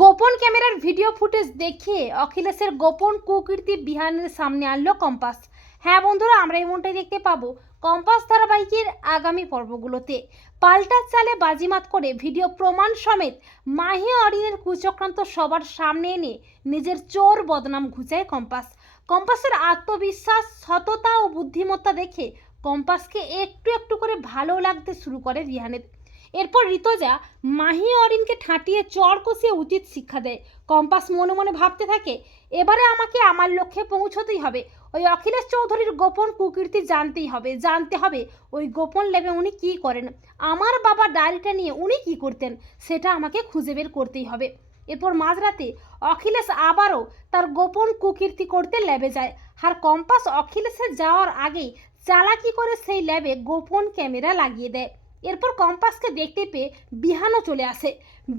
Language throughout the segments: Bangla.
গোপন ক্যামেরার ভিডিও ফুটেজ দেখিয়ে অখিলেশের গোপন কুকীর্তি বিহানের সামনে আনলো কম্পাস। হ্যাঁ বন্ধুরা, আমরা এমনটাই দেখতে পাবো কম্পাস ধারাবাহিকের আগামী পর্বগুলোতে। পাল্টা চালে বাজিমাত করে ভিডিও প্রমাণ সমেত মাহি অরিনের কুচক্রান্ত সবার সামনে এনে নিজের চোর বদনাম ঘুচায় কম্পাস। কম্পাসের আত্মবিশ্বাস, সততা ও বুদ্ধিমত্তা দেখে কম্পাসকে একটু একটু করে ভালো লাগতে শুরু করে রিহানের। এরপর ঋতজা মাহি অরিনকে ঠাঁটিয়ে চর কষিয়ে উচিত শিক্ষা দেয়। কম্পাস মনে মনে ভাবতে থাকে, এবারে আমাকে আমার লক্ষ্যে পৌঁছতেই হবে। ওই অখিলেশ চৌধুরীর গোপন কুকীর্তি জানতেই হবে, জানতে হবে ওই গোপন লেবে উনি কী করেন। আমার বাবা ডায়েরিটা নিয়ে উনি কী করতেন, সেটা আমাকে খুঁজে বের করতেই হবে। এরপর মাঝরাতে অখিলেশ আবারও তার গোপন কুকীর্তি করতে ল্যাবে যায়। আর কম্পাস অখিলেশের যাওয়ার আগেই চালাকি করে সেই ল্যাবে গোপন ক্যামেরা লাগিয়ে দেয়। এরপর কম্পাসকে দেখতে পেয়ে বিহানও চলে আসে।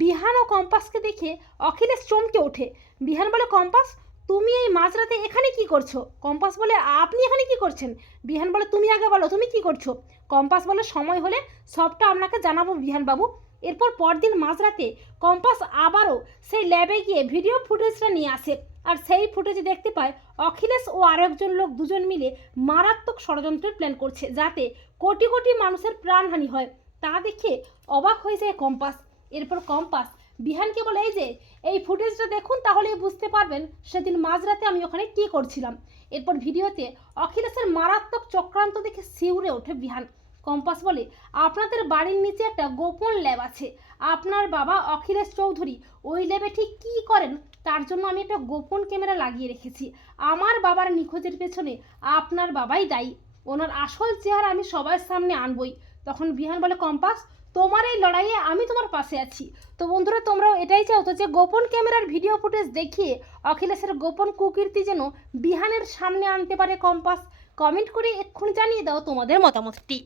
বিহান ও কম্পাসকে দেখে অখিলেশ চমকে ওঠে। বিহান বলে, কম্পাস, তুমি এই মাঝরাতে এখানে কি করছ? কম্পাস বলে, আপনি এখানে কি করছেন? বিহান বলে, তুমি আগে বলো, তুমি কি করছ? কম্পাস বলে, সময় হলে সবটা আপনাকে জানাব বিহান বাবু এরপর পরদিন মাঝরাতে কম্পাস আবারও সেই ল্যাবে গিয়ে ভিডিও ফুটেজটা নিয়ে আসে। আর সেই ফুটেজে দেখতে পায় অখিলেশ ও আরও একজন লোক দুজন মিলে মারাত্মক ষড়যন্ত্রের প্ল্যান করছে যাতে কোটি কোটি মানুষের প্রাণহানি হয়। তা দেখে অবাক হয়ে যায় কম্পাস। এরপর কম্পাস বিহানকে বলে, এই যে, এই ফুটেজটা দেখুন তাহলেই বুঝতে পারবেন সেদিন মাঝরাতে আমি ওখানে কী করছিলাম? এরপর ভিডিওতে অখিলেশের মারাত্মক চক্রান্ত দেখে শিউরে ওঠে বিহান। কম্পাস বলে, আপনাদের বাড়ির নিচে একটা গোপন ল্যাব আছে। আপনার বাবা অখিলেশ চৌধুরী, ওই ল্যাবে ঠিক কী করেন তার জন্য আমি একটা গোপন ক্যামেরা লাগিয়ে রেখেছি। আমার বাবার নিখোঁজের পেছনে আপনার বাবাই দায়ী। ওনার আসল চেহারা আমি সবার সামনে আনবই। তখন বিহান বলে, কম্পাস, তোমার এই লড়াইয়ে আমি তোমার পাশে আছি। তো বন্ধুরা, তোমরাও এটাই চাও তো যে গোপন ক্যামেরার ভিডিও ফুটেজ দেখিয়ে অখিলেশের গোপন কুকীর্তি যেন বিহানের সামনে আনতে পারে কম্পাস। কমেন্ট করে এক্ষুনি জানিয়ে দাও তোমাদের মতামতটি।